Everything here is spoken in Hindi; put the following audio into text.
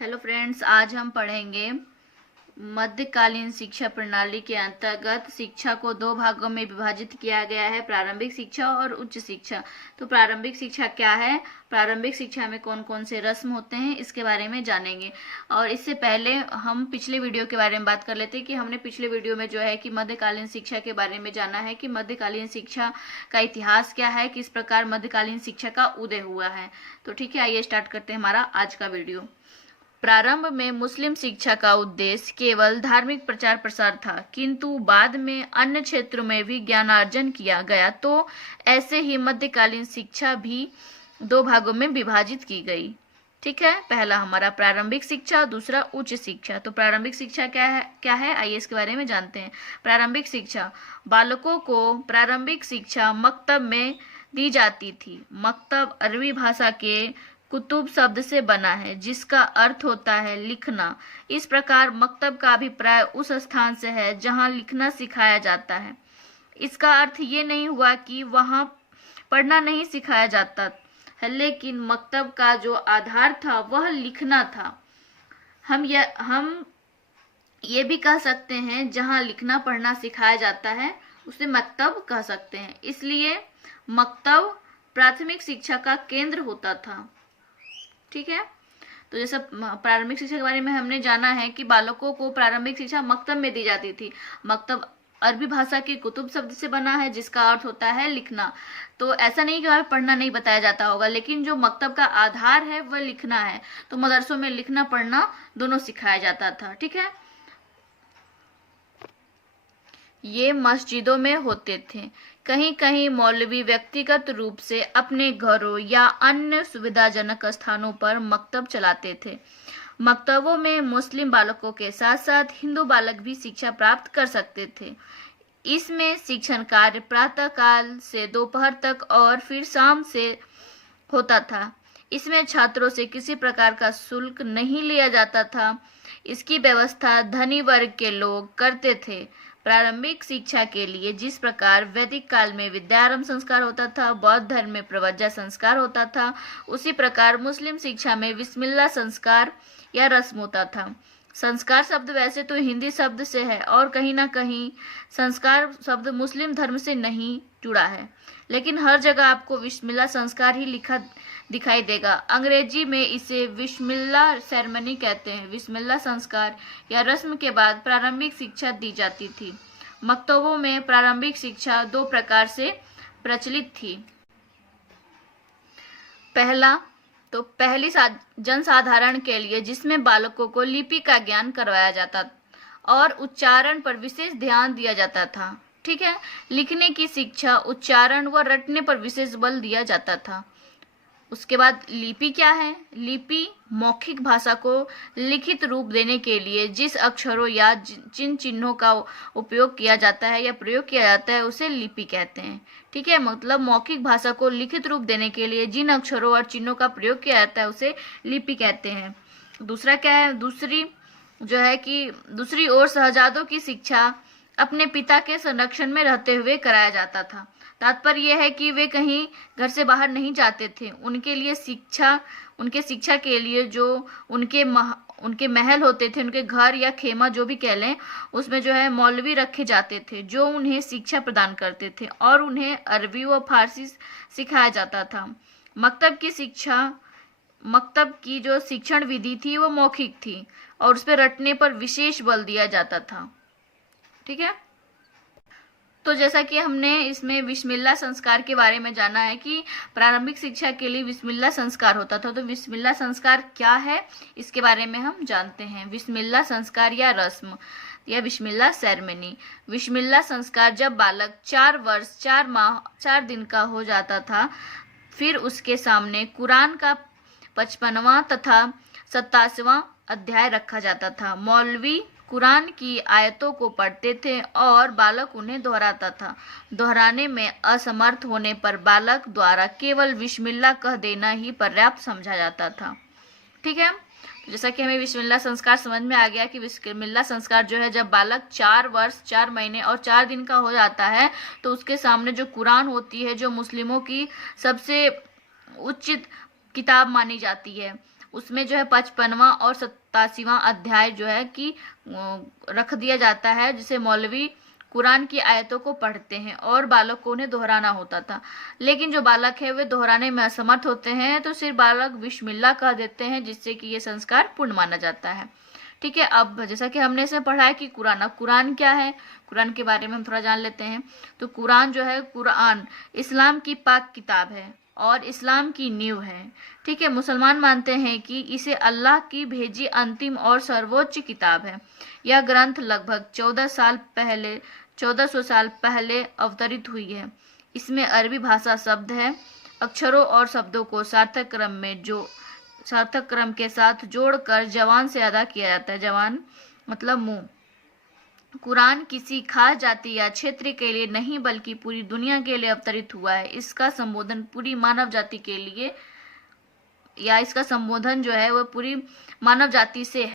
हेलो फ्रेंड्स, आज हम पढ़ेंगे मध्यकालीन शिक्षा प्रणाली के अंतर्गत शिक्षा को दो भागों में विभाजित किया गया है, प्रारंभिक शिक्षा और उच्च शिक्षा। तो प्रारंभिक शिक्षा क्या है, प्रारंभिक शिक्षा में कौन कौन से रस्म होते हैं, इसके बारे में जानेंगे। और इससे पहले हम पिछले वीडियो के बारे में बात कर लेते हैं कि हमने पिछले वीडियो में जो है कि मध्यकालीन शिक्षा के बारे में जाना है कि मध्यकालीन शिक्षा का इतिहास क्या है, किस प्रकार मध्यकालीन शिक्षा का उदय हुआ है। तो ठीक है, आइए स्टार्ट करते हैं हमारा आज का वीडियो। प्रारंभ में मुस्लिम शिक्षा का उद्देश्य केवल धार्मिक प्रचार प्रसार था, किंतु बाद में अन्य क्षेत्रों में भी ज्ञानार्जन किया गया। तो ऐसे ही मध्यकालीन शिक्षा भी दो भागों में विभाजित की गई। ठीक है, पहला हमारा प्रारंभिक शिक्षा, दूसरा उच्च शिक्षा। तो प्रारंभिक शिक्षा क्या है आइए इसके बारे में जानते हैं। प्रारंभिक शिक्षा, बालकों को प्रारंभिक शिक्षा मकतब में दी जाती थी। मकतब अरबी भाषा के कुतुब शब्द से बना है, जिसका अर्थ होता है लिखना। इस प्रकार मकतब का अभिप्राय उस स्थान से है जहां लिखना सिखाया जाता है। इसका अर्थ ये नहीं हुआ कि वहां पढ़ना नहीं सिखाया जाता है, लेकिन मकतब का जो आधार था वह लिखना था। हम ये भी कह सकते हैं जहां लिखना पढ़ना सिखाया जाता है उसे मकतब कह सकते हैं। इसलिए मकतब प्राथमिक शिक्षा का केंद्र होता था। ठीक है, तो जैसे प्रारंभिक शिक्षा के बारे में हमने जाना है कि बालकों को प्रारंभिक शिक्षा मकतब में दी जाती थी। मकतब अरबी भाषा के कुतुब शब्द से बना है, जिसका अर्थ होता है लिखना। तो ऐसा नहीं कि वहां पढ़ना नहीं बताया जाता होगा, लेकिन जो मकतब का आधार है वह लिखना है। तो मदरसों में लिखना पढ़ना दोनों सिखाया जाता था। ठीक है, ये मस्जिदों में होते थे। कहीं कहीं मौलवी व्यक्तिगत रूप से अपने घरों या अन्य सुविधाजनक स्थानों पर मकतब चलाते थे। मकतबों में मुस्लिम बालकों के साथ साथ हिंदू बालक भी शिक्षा प्राप्त कर सकते थे। इसमें शिक्षण कार्य प्रातः काल से दोपहर तक और फिर शाम से होता था। इसमें छात्रों से किसी प्रकार का शुल्क नहीं लिया जाता था। इसकी व्यवस्था धनी वर्ग के लोग करते थे। प्रारंभिक शिक्षा के लिए जिस प्रकार वैदिक काल में विद्यारंभ संस्कार होता था, बौद्ध धर्म में प्रवज्जा संस्कार होता था, उसी प्रकार मुस्लिम शिक्षा में बिस्मिल्लाह संस्कार या रस्म होता था। संस्कार शब्द वैसे तो हिंदी शब्द से है और कहीं ना कहीं संस्कार शब्द मुस्लिम धर्म से नहीं जुड़ा है, लेकिन हर जगह आपको बिस्मिल्लाह संस्कार ही लिखा दिखाई देगा। अंग्रेजी में इसे बिस्मिल्लाह सेरेमनी कहते हैं। बिस्मिल्लाह संस्कार या रस्म के बाद प्रारंभिक शिक्षा दी जाती थी। मकतबों में प्रारंभिक शिक्षा दो प्रकार से प्रचलित थी। पहला तो पहली जनसाधारण के लिए, जिसमें बालकों को लिपि का ज्ञान करवाया जाता और उच्चारण पर विशेष ध्यान दिया जाता था। ठीक है, लिखने की शिक्षा, उच्चारण व रटने पर विशेष बल दिया जाता था। उसके बाद लिपि क्या है? लिपि मौखिक भाषा को लिखित रूप देने के लिए जिस अक्षरों या जिन चिन्हों का उपयोग किया जाता है या प्रयोग किया जाता है उसे लिपि कहते हैं। ठीक है, मतलब मौखिक भाषा को लिखित रूप देने के लिए जिन अक्षरों और चिन्हों का प्रयोग किया जाता है उसे लिपि कहते हैं। दूसरा क्या है? दूसरी ओर शहजादों की शिक्षा अपने पिता के संरक्षण में रहते हुए कराया जाता था। तात्पर्य यह है कि वे कहीं घर से बाहर नहीं जाते थे। उनके शिक्षा के लिए जो उनके महल होते थे, उनके घर या खेमा जो भी कह लें, उसमें जो है मौलवी रखे जाते थे जो उन्हें शिक्षा प्रदान करते थे और उन्हें अरबी व फारसी सिखाया जाता था। मकतब की जो शिक्षण विधि थी वो मौखिक थी और उस पर रटने पर विशेष बल दिया जाता था। ठीक है, तो जैसा कि हमने इसमें बिस्मिल्लाह संस्कार के बारे में जाना है कि प्रारंभिक शिक्षा के लिए बिस्मिल्लाह संस्कार होता था। तो बिस्मिल्लाह संस्कार क्या है इसके बारे में हम जानते हैं। बिस्मिल्लाह संस्कार या रस्म या बिस्मिल्लाह सेरेमनी। बिस्मिल्लाह संस्कार जब बालक 4 वर्ष 4 माह 4 दिन का हो जाता था, फिर उसके सामने कुरान का 55वां तथा 87वां अध्याय रखा जाता था। मौलवी कुरान की आयतों को पढ़ते थे और बालक उन्हें दोहराता था। दोहराने में असमर्थ होने पर बालक द्वारा केवल बिस्मिल्लाह कह देना ही पर्याप्त समझा जाता था। ठीक है, जैसा कि हमें बिस्मिल्लाह संस्कार समझ में आ गया कि बिस्मिल्लाह संस्कार जो है जब बालक 4 वर्ष 4 महीने और 4 दिन का हो जाता है तो उसके सामने जो कुरान होती है, जो मुस्लिमों की सबसे उच्च किताब मानी जाती है, उसमें जो है 55वां और 87वां अध्याय जो है कि रख दिया जाता है, जिसे मौलवी कुरान की आयतों को पढ़ते हैं और बालक को उन्हें दोहराना होता था। लेकिन जो बालक है वे दोहराने में असमर्थ होते हैं तो सिर्फ बालक बिस्मिल्लाह कह देते हैं, जिससे कि ये संस्कार पूर्ण माना जाता है। ठीक है, अब जैसा कि हमने इसमें पढ़ा है कि कुरान, अब कुरान क्या है, कुरान के बारे में हम थोड़ा जान लेते हैं। तो कुरान जो है, कुरान इस्लाम की पाक किताब है और इस्लाम की नींव है। ठीक है, मुसलमान मानते हैं कि इसे अल्लाह की भेजी अंतिम और सर्वोच्च किताब है। यह ग्रंथ लगभग 1400 साल पहले अवतरित हुई है। इसमें अरबी भाषा शब्द है, अक्षरों और शब्दों को सार्थक क्रम के साथ जोड़कर जवान से अदा किया जाता है। जवान मतलब मुंह। कुरान किसी खास जाति या क्षेत्र के लिए नहीं बल्कि पूरी दुनिया के लिए अवतरित हुआ है। इसका संबोधन पूरी मानव जाति के लिए, या इसका संबोधन जो है वह पूरी मानव जाति से है।